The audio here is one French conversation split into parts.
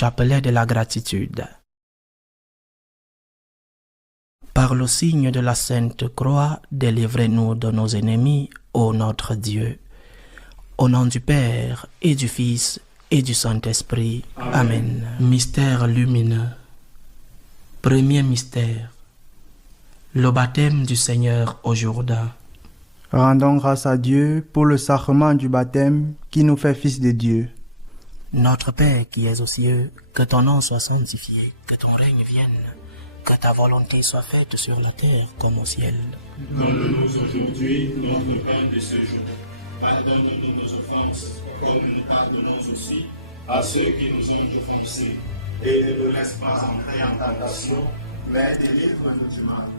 Chapelet de la gratitude. Par le signe de la Sainte Croix, délivrez-nous de nos ennemis, ô notre Dieu. Au nom du Père, et du Fils, et du Saint-Esprit. Amen. Mystère lumineux. Premier mystère. Le baptême du Seigneur au Jourdain. Rendons grâce à Dieu pour le sacrement du baptême qui nous fait fils de Dieu. Notre Père qui es aux cieux, que ton nom soit sanctifié, que ton règne vienne, que ta volonté soit faite sur la terre comme au ciel. Donne-nous aujourd'hui notre pain de ce jour. Pardonne-nous nos offenses, comme nous pardonnons aussi à ceux qui nous ont offensés. Et ne nous laisse pas entrer en tentation, mais délivre-nous du mal.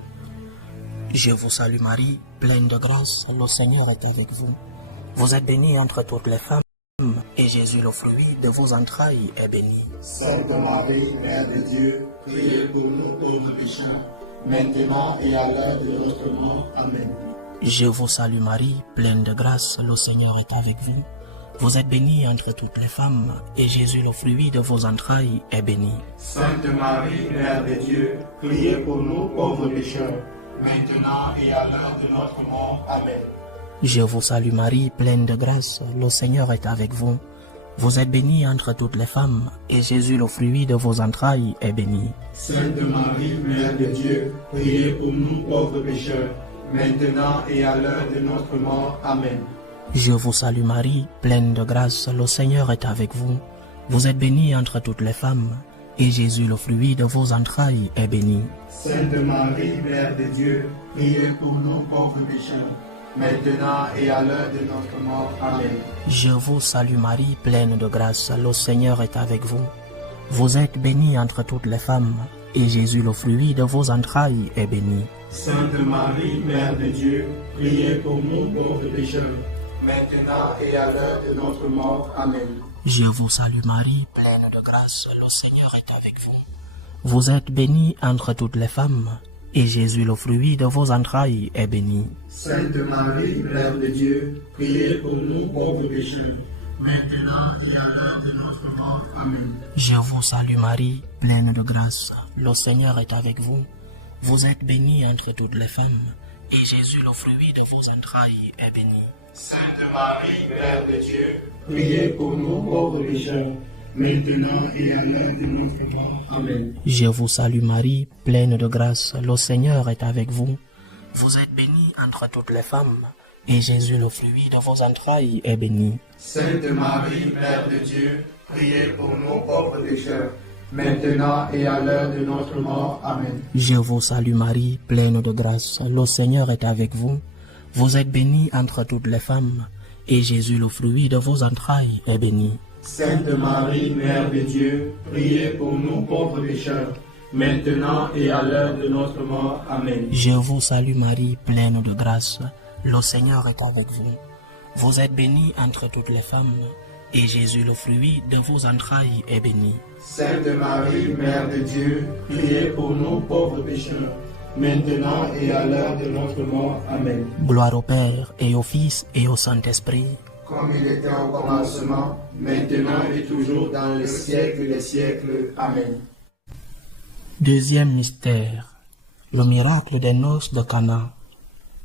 Je vous salue Marie, pleine de grâce, le Seigneur est avec vous. Vous êtes bénie entre toutes les femmes, et Jésus, le fruit de vos entrailles, est béni. Sainte Marie, Mère de Dieu, priez pour nous pauvres pécheurs, maintenant et à l'heure de notre mort. Amen. Je vous salue Marie, pleine de grâce, le Seigneur est avec vous. Vous êtes bénie entre toutes les femmes, et Jésus, le fruit de vos entrailles, est béni. Sainte Marie, Mère de Dieu, priez pour nous pauvres pécheurs, maintenant et à l'heure de notre mort. Amen. Je vous salue Marie, pleine de grâce, le Seigneur est avec vous. Vous êtes bénie entre toutes les femmes, et Jésus, le fruit de vos entrailles, est béni. Sainte Marie, Mère de Dieu, priez pour nous pauvres pécheurs, maintenant et à l'heure de notre mort. Amen. Je vous salue Marie, pleine de grâce, le Seigneur est avec vous. Vous êtes bénie entre toutes les femmes, et Jésus, le fruit de vos entrailles, est béni. Sainte Marie, Mère de Dieu, priez pour nous pauvres pécheurs, maintenant et à l'heure de notre mort. Amen. Je vous salue Marie, pleine de grâce, le Seigneur est avec vous. Vous êtes bénie entre toutes les femmes, et Jésus, le fruit de vos entrailles, est béni. Sainte Marie, Mère de Dieu, priez pour nous pauvres pécheurs, maintenant et à l'heure de notre mort. Amen. Je vous salue Marie, pleine de grâce, le Seigneur est avec vous. Vous êtes bénie entre toutes les femmes, et Jésus, le fruit de vos entrailles, est béni. Sainte Marie, Mère de Dieu, priez pour nous pauvres pécheurs, maintenant et à l'heure de notre mort. Amen. Je vous salue Marie, pleine de grâce, le Seigneur est avec vous. Vous êtes bénie entre toutes les femmes, et Jésus, le fruit de vos entrailles, est béni. Sainte Marie, Mère de Dieu, priez pour nous pauvres pécheurs, maintenant et à l'heure de notre mort. Amen. Je vous salue Marie, pleine de grâce, le Seigneur est avec vous. Vous êtes bénie entre toutes les femmes, et Jésus, le fruit de vos entrailles, est béni. Sainte Marie, Mère de Dieu, priez pour nous pauvres pécheurs, maintenant et à l'heure de notre mort. Amen. Je vous salue Marie, pleine de grâce, le Seigneur est avec vous. Vous êtes bénie entre toutes les femmes, et Jésus, le fruit de vos entrailles, est béni. Sainte Marie, Mère de Dieu, priez pour nous pauvres pécheurs, maintenant et à l'heure de notre mort. Amen. Je vous salue Marie, pleine de grâce, le Seigneur est avec vous. Vous êtes bénie entre toutes les femmes, et Jésus, le fruit de vos entrailles, est béni. Sainte Marie, Mère de Dieu, priez pour nous pauvres pécheurs, maintenant et à l'heure de notre mort. Amen. Gloire au Père, et au Fils, et au Saint-Esprit. Comme il était au commencement, maintenant et toujours dans les siècles des siècles. Amen. Deuxième mystère. Le miracle des noces de Cana.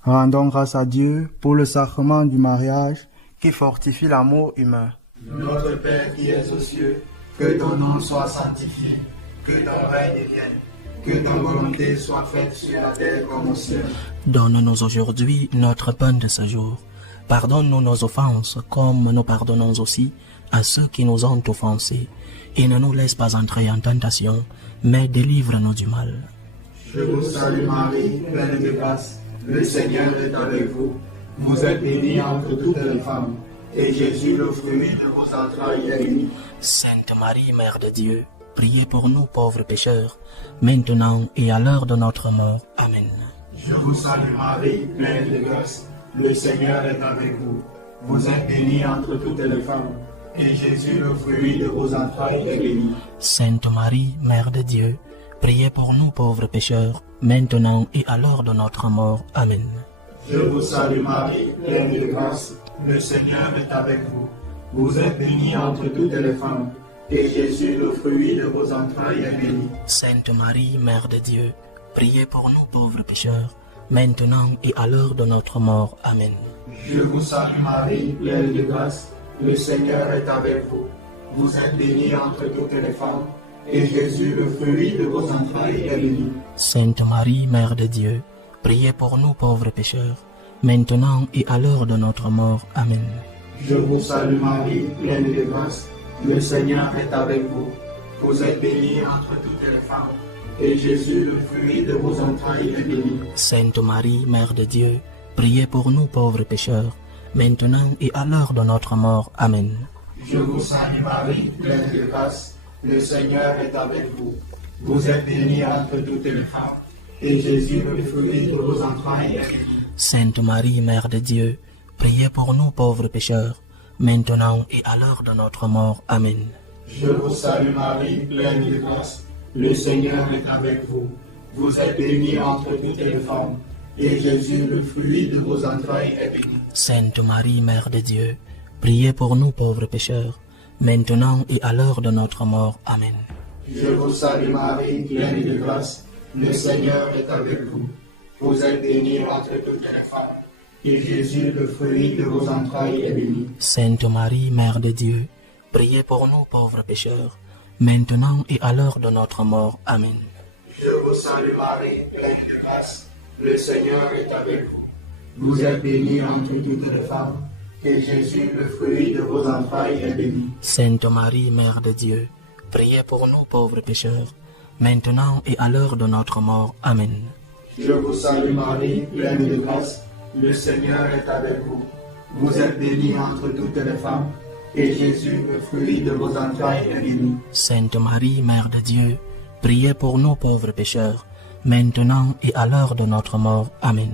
Rendons grâce à Dieu pour le sacrement du mariage qui fortifie l'amour humain. Notre Père qui es aux cieux, que ton nom soit sanctifié, que ton règne vienne, que ta volonté soit faite sur la terre comme au ciel. Donne-nous aujourd'hui notre pain de ce jour. Pardonne-nous nos offenses, comme nous pardonnons aussi à ceux qui nous ont offensés. Et ne nous laisse pas entrer en tentation, mais délivre-nous du mal. Je vous salue Marie, pleine de grâce, le Seigneur est avec vous. Vous êtes bénie entre toutes les femmes, et Jésus, le fruit de vos entrailles, est béni. Sainte Marie, Mère de Dieu, priez pour nous pauvres pécheurs, maintenant et à l'heure de notre mort. Amen. Je vous salue Marie, pleine de grâce, le Seigneur est avec vous. Vous êtes bénie entre toutes les femmes, et Jésus, le fruit de vos entrailles, est béni. Sainte Marie, Mère de Dieu, priez pour nous pauvres pécheurs, maintenant et à l'heure de notre mort. Amen. Je vous salue Marie, pleine de grâce, le Seigneur est avec vous. Vous êtes bénie entre toutes les femmes, et Jésus, le fruit entrailles est béni. Sainte Marie, Mère de Dieu, priez pour nous pauvres pécheurs, maintenant et à l'heure de notre mort. Amen. Je vous salue Marie, pleine de grâce, le Seigneur est avec vous. Vous êtes bénie entre toutes les femmes, et Jésus, le fruit de vos entrailles, est béni. Sainte Marie, Mère de Dieu, priez pour nous pauvres pécheurs, maintenant et à l'heure de notre mort. Amen. Je vous salue Marie, pleine de grâce, le Seigneur est avec vous. Vous êtes bénie entre toutes les femmes, et Jésus, le fruit de vos entrailles, est béni. Sainte Marie, Mère de Dieu, priez pour nous pauvres pécheurs, maintenant et à l'heure de notre mort. Amen. Je vous salue Marie, pleine de grâce, le Seigneur est avec vous. Vous êtes bénie entre toutes les femmes, et Jésus, le fruit de vos entrailles, est béni. Sainte Marie, Mère de Dieu, priez pour nous pauvres pécheurs, maintenant et à l'heure de notre mort. Amen. Je vous salue Marie, pleine de grâce, le Seigneur est avec vous. Vous êtes bénie entre toutes les femmes, et Jésus, le fruit de vos entrailles, est béni. Sainte Marie, Mère de Dieu, priez pour nous pauvres pécheurs, maintenant et à l'heure de notre mort. Amen. Je vous salue Marie, pleine de grâce, le Seigneur est avec vous. Vous êtes bénie entre toutes les femmes, et Jésus, le fruit de vos entrailles, est béni. Sainte Marie, Mère de Dieu, priez pour nous pauvres pécheurs, maintenant et à l'heure de notre mort. Amen. Je vous salue Marie, pleine de grâce, le Seigneur est avec vous. Vous êtes bénie entre toutes les femmes, et Jésus, le fruit de vos entrailles, est béni. Sainte Marie, Mère de Dieu, priez pour nous pauvres pécheurs, maintenant et à l'heure de notre mort. Amen. Je vous salue Marie, pleine de grâce, le Seigneur est avec vous. Vous êtes bénie entre toutes les femmes, et Jésus, le fruit de vos entrailles, est béni. Sainte Marie, Mère de Dieu, priez pour nous pauvres pécheurs, maintenant et à l'heure de notre mort. Amen.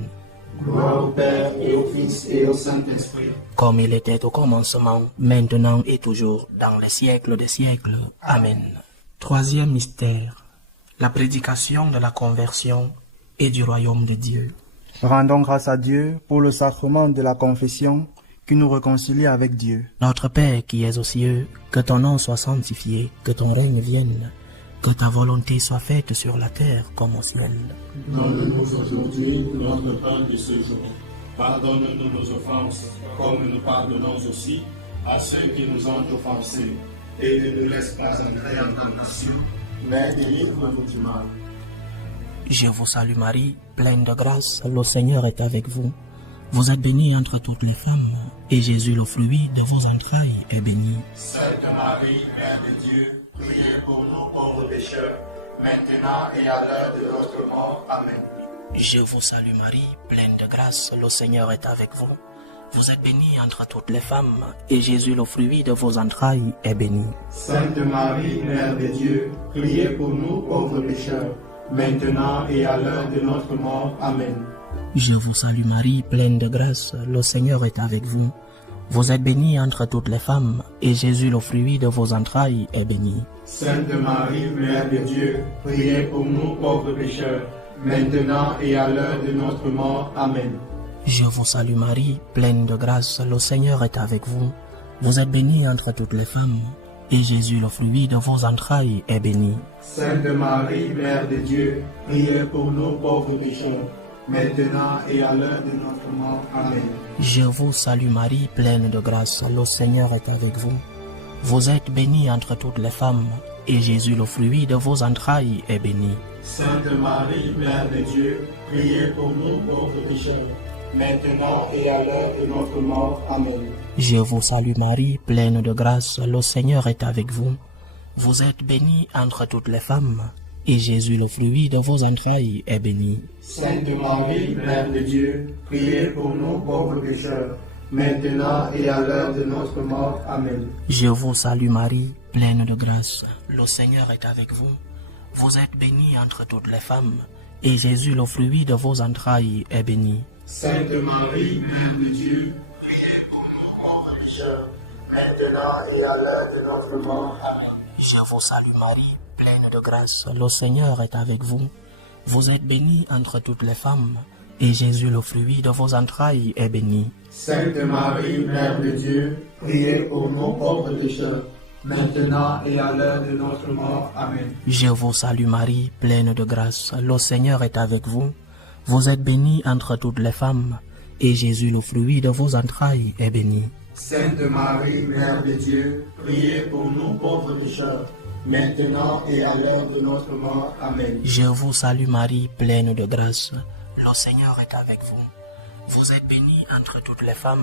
Gloire au Père et au Fils et au Saint-Esprit. Comme il était au commencement, maintenant et toujours, dans les siècles des siècles. Amen. Troisième mystère, la prédication de la conversion et du royaume de Dieu. Rendons grâce à Dieu pour le sacrement de la confession qui nous réconcilie avec Dieu. Notre Père qui es aux cieux, que ton nom soit sanctifié, que ton règne vienne, que ta volonté soit faite sur la terre comme au ciel. Donne-nous aujourd'hui notre pain de ce jour. Pardonne-nous nos offenses, comme nous pardonnons aussi à ceux qui nous ont offensés. Et ne nous laisse pas entrer en tentation, mais délivre-nous du mal. Je vous salue Marie, pleine de grâce, le Seigneur est avec vous. Vous êtes bénie entre toutes les femmes, et Jésus, le fruit de vos entrailles, est béni. Sainte Marie, Mère de Dieu, priez pour nous pauvres pécheurs, maintenant et à l'heure de notre mort. Amen. Je vous salue Marie, pleine de grâce, le Seigneur est avec vous. Vous êtes bénie entre toutes les femmes, et Jésus, le fruit de vos entrailles, est béni. Sainte Marie, Mère de Dieu, priez pour nous pauvres pécheurs, maintenant et à l'heure de notre mort. Amen. Je vous salue Marie, pleine de grâce, le Seigneur est avec vous. Vous êtes bénie entre toutes les femmes, et Jésus, le fruit de vos entrailles, est béni. Sainte Marie, Mère de Dieu, priez pour nous pauvres pécheurs, maintenant et à l'heure de notre mort. Amen. Je vous salue Marie, pleine de grâce, le Seigneur est avec vous. Vous êtes bénie entre toutes les femmes, et Jésus, le fruit de vos entrailles, est béni. Sainte Marie, Mère de Dieu, priez pour nous pauvres pécheurs, maintenant et à l'heure de notre mort. Amen. Je vous salue Marie, pleine de grâce, le Seigneur est avec vous. Vous êtes bénie entre toutes les femmes, et Jésus, le fruit de vos entrailles, est béni. Sainte Marie, Mère de Dieu, priez pour nous pauvres pécheurs, maintenant et à l'heure de notre mort. Amen. Je vous salue Marie, pleine de grâce, le Seigneur est avec vous. Vous êtes bénie entre toutes les femmes, et Jésus, le fruit de vos entrailles, est béni. Sainte Marie, Mère de Dieu, priez pour nous pauvres pécheurs, maintenant et à l'heure de notre mort. Amen. Je vous salue Marie, pleine de grâce, le Seigneur est avec vous. Vous êtes bénie entre toutes les femmes, et Jésus, le fruit de vos entrailles, est béni. Sainte Marie, Mère de Dieu, priez pour nous pauvres pécheurs, maintenant et à l'heure de notre mort. Amen. Je vous salue Marie, pleine de grâce, le Seigneur est avec vous. Vous êtes bénie entre toutes les femmes, et Jésus, le fruit de vos entrailles, est béni. Sainte Marie, Mère de Dieu, priez pour nous pauvres pécheurs, maintenant et à l'heure de notre mort. Amen. Je vous salue Marie, pleine de grâce, le Seigneur est avec vous. Vous êtes bénie entre toutes les femmes, et Jésus, le fruit de vos entrailles, est béni. Sainte Marie, Mère de Dieu, priez pour nous pauvres pécheurs, maintenant et à l'heure de notre mort. Amen. Je vous salue Marie, pleine de grâce, le Seigneur est avec vous. Vous êtes bénie entre toutes les femmes,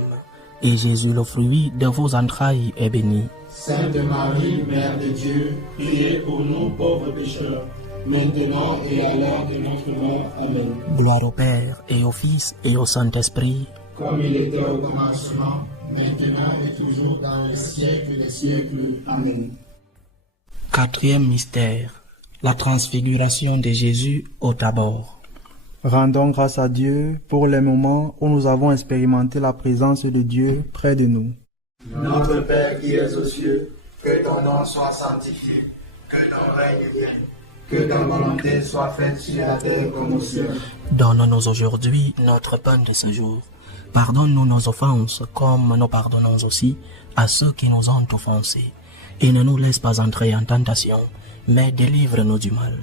et Jésus, le fruit de vos entrailles, est béni. Sainte Marie, Mère de Dieu, priez pour nous pauvres pécheurs, maintenant et à l'heure de notre mort. Amen. Gloire au Père, et au Fils, et au Saint-Esprit, comme il était au commencement, maintenant et toujours dans les siècles des siècles. Amen. Quatrième mystère, la transfiguration de Jésus au Tabor. Rendons grâce à Dieu pour les moments où nous avons expérimenté la présence de Dieu près de nous. Notre Père qui es aux cieux, que ton nom soit sanctifié, que ton règne vienne, que ta volonté soit faite sur la terre comme au ciel. Donne-nous aujourd'hui notre pain de ce jour. Pardonne-nous nos offenses comme nous pardonnons aussi à ceux qui nous ont offensés. Et ne nous laisse pas entrer en tentation, mais délivre-nous du mal.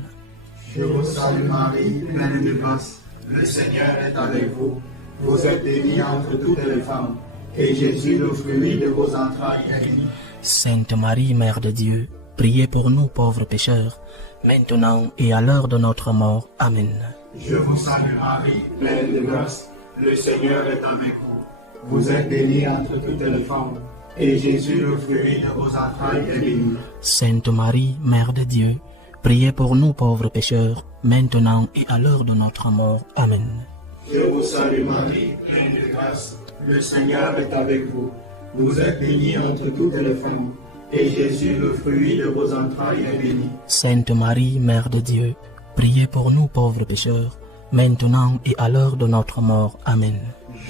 Je vous salue Marie, pleine de grâce, le Seigneur est avec vous. Vous êtes bénie entre toutes les femmes, et Jésus, le fruit de vos entrailles, est béni. Sainte Marie, Mère de Dieu, priez pour nous pauvres pécheurs, maintenant et à l'heure de notre mort. Amen. Je vous salue Marie, pleine de grâce, le Seigneur est avec vous. Vous êtes bénie entre toutes les femmes, et Jésus, le fruit de vos entrailles, est béni. Sainte Marie, Mère de Dieu, priez pour nous pauvres pécheurs, maintenant et à l'heure de notre mort. Amen. Je vous salue Marie, pleine de grâce, le Seigneur est avec vous. Vous êtes bénie entre toutes les femmes, et Jésus, le fruit de vos entrailles, est béni. Sainte Marie, Mère de Dieu, priez pour nous pauvres pécheurs, maintenant et à l'heure de notre mort. Amen.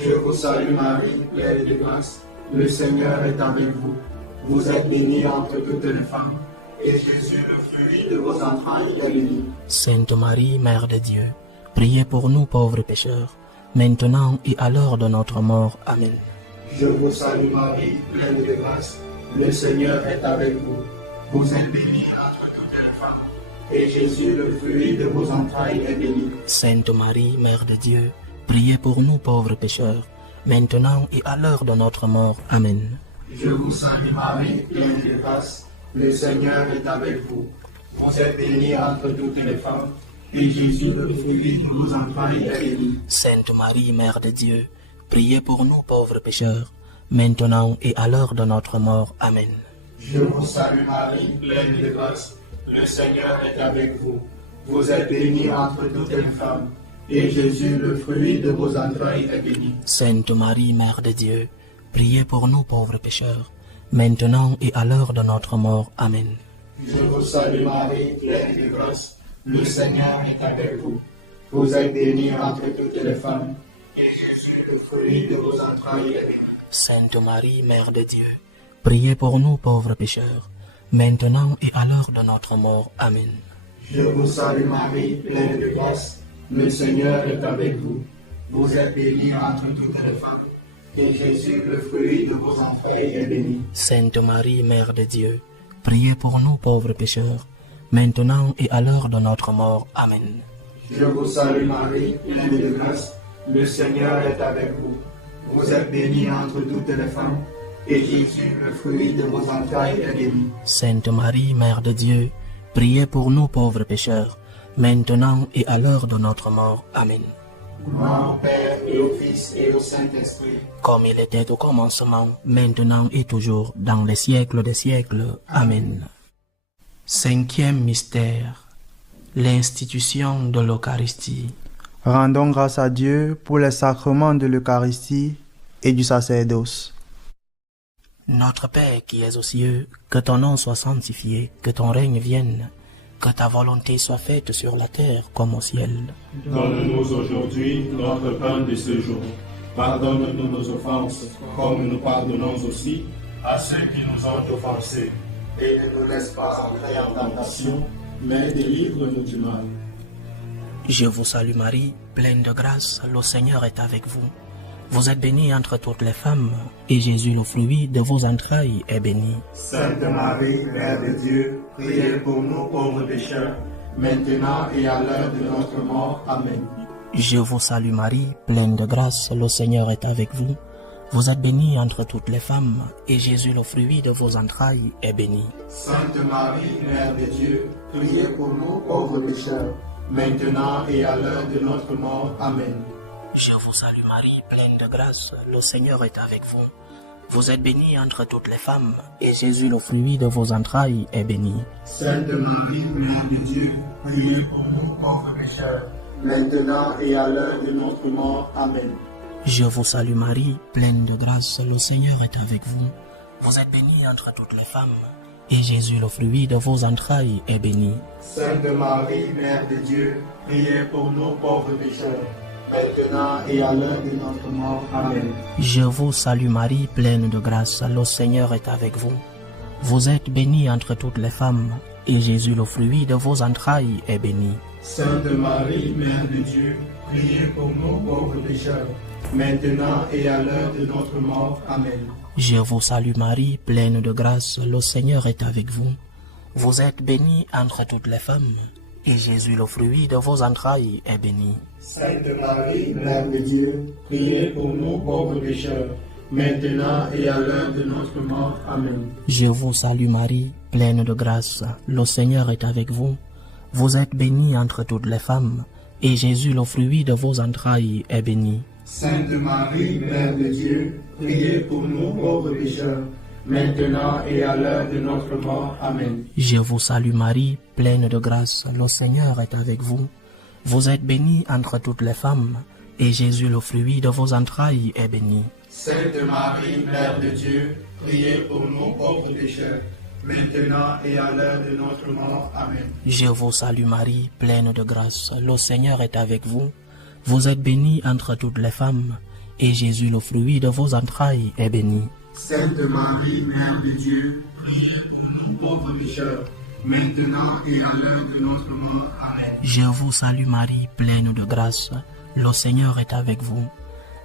Je vous salue Marie, pleine de grâce, le Seigneur est avec vous. Vous êtes bénie entre toutes les femmes, et Jésus, le fruit de vos entrailles, est béni. Sainte Marie, Mère de Dieu, priez pour nous pauvres pécheurs, maintenant et à l'heure de notre mort. Amen. Je vous salue Marie, pleine de grâce, le Seigneur est avec vous. Vous êtes bénie entre toutes les femmes, et Jésus, le fruit de vos entrailles, est béni. Sainte Marie, Mère de Dieu, priez pour nous pauvres pécheurs, maintenant et à l'heure de notre mort. Amen. Je vous salue Marie, pleine de grâce, le Seigneur est avec vous. Vous êtes bénie entre toutes les femmes, et Jésus, le fruit de vos entrailles, est béni. Sainte Marie, Mère de Dieu, priez pour nous pauvres pécheurs, maintenant et à l'heure de notre mort. Amen. Je vous salue Marie, pleine de grâce, le Seigneur est avec vous. Vous êtes bénie entre toutes les femmes, et Jésus, le fruit de vos entrailles, est béni. Sainte Marie, Mère de Dieu, priez pour nous pauvres pécheurs, maintenant et à l'heure de notre mort. Amen. Je vous salue Marie, pleine de grâce, le Seigneur est avec vous. Vous êtes bénie entre toutes les femmes, et Jésus, le fruit de vos entrailles, est béni. Sainte Marie, Mère de Dieu, priez pour nous pauvres pécheurs, maintenant et à l'heure de notre mort. Amen. Je vous salue Marie, pleine de grâce, le Seigneur est avec vous. Vous êtes bénie entre toutes les femmes, et Jésus, le fruit de vos entrailles, est béni. Sainte Marie, Mère de Dieu, priez pour nous pauvres pécheurs, maintenant et à l'heure de notre mort. Amen. Je vous salue Marie, pleine de grâce, le Seigneur est avec vous. Vous êtes bénie entre toutes les femmes, et Jésus, le fruit de vos entrailles, est béni. Sainte Marie, Mère de Dieu, priez pour nous pauvres pécheurs, maintenant et à l'heure de notre mort. Amen. Gloire au Père et au Fils et au Saint-Esprit. Comme il était au commencement, maintenant et toujours, dans les siècles des siècles. Amen. Cinquième mystère, l'institution de l'Eucharistie. Rendons grâce à Dieu pour les sacrements de l'Eucharistie et du sacerdoce. Notre Père qui es aux cieux, que ton nom soit sanctifié, que ton règne vienne, que ta volonté soit faite sur la terre comme au ciel. Donne-nous aujourd'hui notre pain de ce jour. Pardonne-nous nos offenses, comme nous pardonnons aussi à ceux qui nous ont offensés. Et ne nous laisse pas entrer en tentation, mais délivre-nous du mal. Je vous salue Marie, pleine de grâce, le Seigneur est avec vous. Vous êtes bénie entre toutes les femmes, et Jésus, le fruit de vos entrailles, est béni. Sainte Marie, Mère de Dieu, priez pour nous pauvres pécheurs, maintenant et à l'heure de notre mort. Amen. Je vous salue Marie, pleine de grâce, le Seigneur est avec vous. Vous êtes bénie entre toutes les femmes, et Jésus, le fruit de vos entrailles, est béni. Sainte Marie, Mère de Dieu, priez pour nous pauvres pécheurs, maintenant et à l'heure de notre mort. Amen. Je vous salue Marie, pleine de grâce, le Seigneur est avec vous. Vous êtes bénie entre toutes les femmes, et Jésus, le fruit de vos entrailles, est béni. Sainte Marie, Mère de Dieu, priez pour nous pauvres pécheurs, maintenant et à l'heure de notre mort. Amen. Je vous salue Marie, pleine de grâce, le Seigneur est avec vous. Vous êtes bénie entre toutes les femmes, et Jésus, le fruit de vos entrailles, est béni. Sainte Marie, Mère de Dieu, priez pour nous pauvres pécheurs, maintenant et à l'heure de notre mort. Amen. Je vous salue Marie, pleine de grâce, le Seigneur est avec vous. Vous êtes bénie entre toutes les femmes, et Jésus, le fruit de vos entrailles, est béni. Sainte Marie, Mère de Dieu, priez pour nous pauvres pécheurs, maintenant et à l'heure de notre mort. Amen. Je vous salue Marie, pleine de grâce, le Seigneur est avec vous. Vous êtes bénie entre toutes les femmes, et Jésus, le fruit de vos entrailles, est béni. Sainte Marie, Mère de Dieu, priez pour nous pauvres pécheurs, maintenant et à l'heure de notre mort. Amen. Je vous salue Marie, pleine de grâce, le Seigneur est avec vous. Vous êtes bénie entre toutes les femmes, et Jésus, le fruit de vos entrailles, est béni. Sainte Marie, Mère de Dieu, priez pour nous pauvres pécheurs, maintenant et à l'heure de notre mort. Amen. Je vous salue Marie, pleine de grâce, le Seigneur est avec vous. Vous êtes bénie entre toutes les femmes, et Jésus, le fruit de vos entrailles, est béni. Sainte Marie, Mère de Dieu, priez pour nous pauvres pécheurs, maintenant et à l'heure de notre mort. Amen. Je vous salue Marie, pleine de grâce, le Seigneur est avec vous. Vous êtes bénie entre toutes les femmes, et Jésus, le fruit de vos entrailles, est béni. Sainte Marie, Mère de Dieu, priez pour nous pauvres pécheurs, maintenant et à l'heure de notre mort. Amen. Je vous salue Marie, pleine de grâce, le Seigneur est avec vous.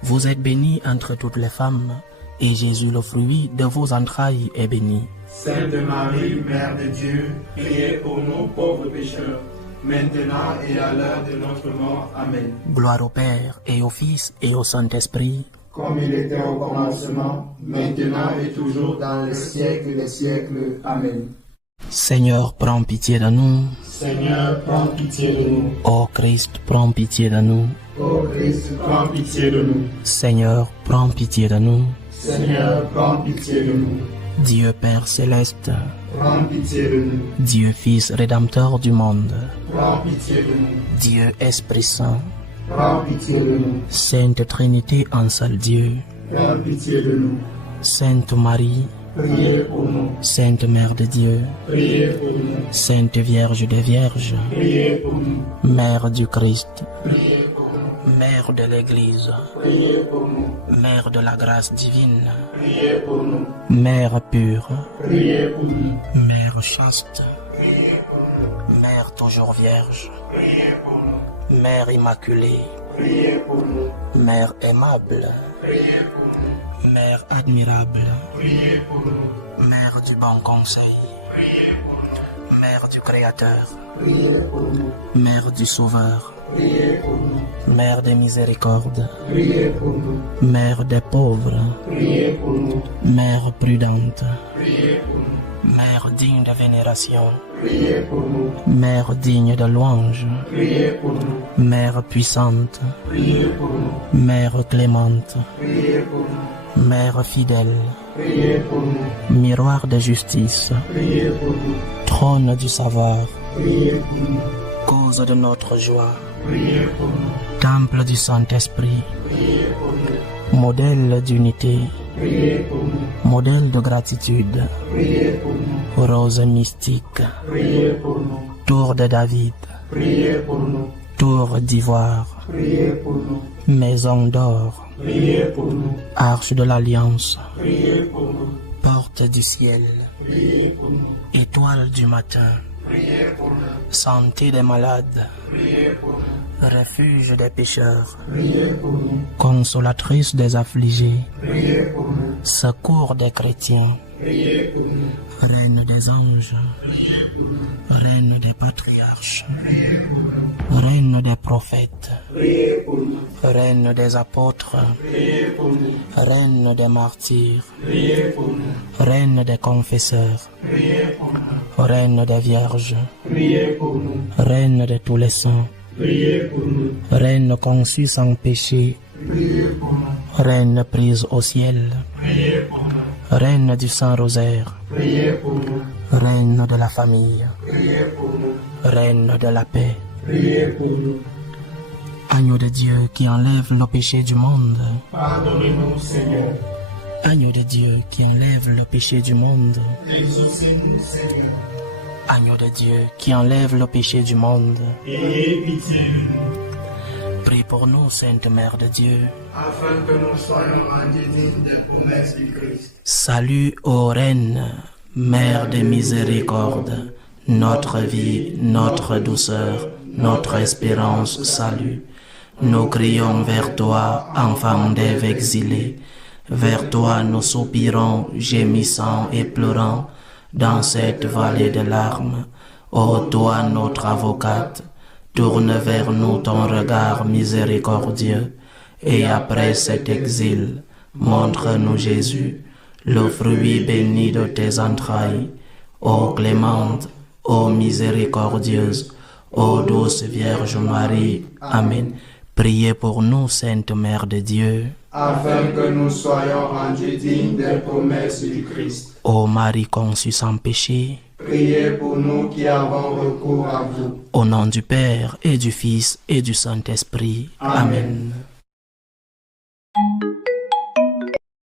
Vous êtes bénie entre toutes les femmes, et Jésus, le fruit de vos entrailles, est béni. Sainte Marie, Mère de Dieu, priez pour nous pauvres pécheurs, maintenant et à l'heure de notre mort. Amen. Gloire au Père, et au Fils, et au Saint-Esprit, comme il était au commencement, maintenant et toujours dans les siècles des siècles. Amen. Seigneur, prends pitié de nous. Seigneur, prends pitié de nous. Ô Christ, prends pitié de nous. Ô Christ, prends pitié de nous. Seigneur, prends pitié de nous. Seigneur, prends pitié de nous. Dieu Père céleste, prends pitié de nous. Dieu Fils rédempteur du monde, prends pitié de nous. Dieu Esprit Saint, prends pitié de nous. Sainte Trinité en seul Dieu, prends pitié de nous. Sainte Marie, priez pour nous. Sainte Mère de Dieu, priez pour nous. Sainte Vierge des Vierges, priez pour nous. Mère du Christ, priez pour nous. Mère de l'Église, priez pour nous. Mère de la grâce divine, priez pour nous. Mère pure, priez pour nous. Mère chaste, priez pour nous. Mère toujours vierge, priez pour nous. Mère immaculée, priez pour nous. Mère aimable, priez pour nous. Mère admirable, priez pour nous. Mère du bon conseil, priez pour nous. Mère du Créateur, priez pour nous. Mère du Sauveur, priez pour nous. Mère des miséricordes, priez pour nous. Mère des pauvres, priez pour nous. Mère prudente, priez pour nous. Mère digne de vénération, priez pour nous. Mère digne de louange, priez pour nous. Mère puissante, priez pour nous. Mère clémente, priez pour nous. Mère fidèle, priez pour nous. miroir de justice, priez pour nous. trône du savoir, priez pour nous. cause de notre joie, priez pour nous. temple du Saint-Esprit, priez pour nous. modèle d'unité, priez pour nous. modèle de gratitude, priez pour nous. rose mystique, priez pour nous. tour de David, priez pour nous. tour d'ivoire, priez pour nous. maison d'or, priez pour nous. arche de l'alliance, priez pour nous. porte du ciel, priez pour nous. étoile du matin, priez pour nous. santé des malades, Priez pour nous. refuge des pécheurs, Priez pour nous. consolatrice des affligés, Priez pour nous. secours des chrétiens, Priez pour nous. reine des anges, reine des patriarches, reine des prophètes, Priez pour nous. reine des apôtres, Priez pour nous. reine des martyrs, Priez pour nous. reine des confesseurs, Priez pour nous. reine des vierges, Priez pour nous. reine de tous les saints, Priez pour nous. reine conçue sans péché, Priez pour nous. reine prise au ciel, Priez pour nous. reine du Saint-Rosaire, Priez pour nous. reine de la famille, Priez pour nous. reine de la paix, Priez pour nous. agneau de Dieu qui enlève le péché du monde, Pardonnez-nous, Seigneur. agneau de Dieu qui enlève le péché du monde, Exaucez-nous, Seigneur. agneau de Dieu qui enlève le péché du monde, Ayez pitié de nous, prie pour nous, Sainte Mère de Dieu. afin que nous soyons rendus dignes des promesses du Christ. Salut ô Reine, Mère de miséricorde, notre vie, notre douceur, notre espérance, salut. Nous crions vers toi, enfant d'Ève exilée. Vers toi nous soupirons, gémissant et pleurant, dans cette vallée de larmes. Ô toi, notre avocate, tourne vers nous ton regard miséricordieux, et après cet exil, montre-nous Jésus, le fruit béni de tes entrailles. Ô clémente, ô miséricordieuse, ô douce Vierge Marie. Amen. Priez pour nous, Sainte Mère de Dieu. Afin que nous soyons rendus dignes des promesses du Christ. Ô Marie conçue sans péché, Priez pour nous qui avons recours à vous. au nom du Père et du Fils et du Saint-Esprit. Amen. Amen.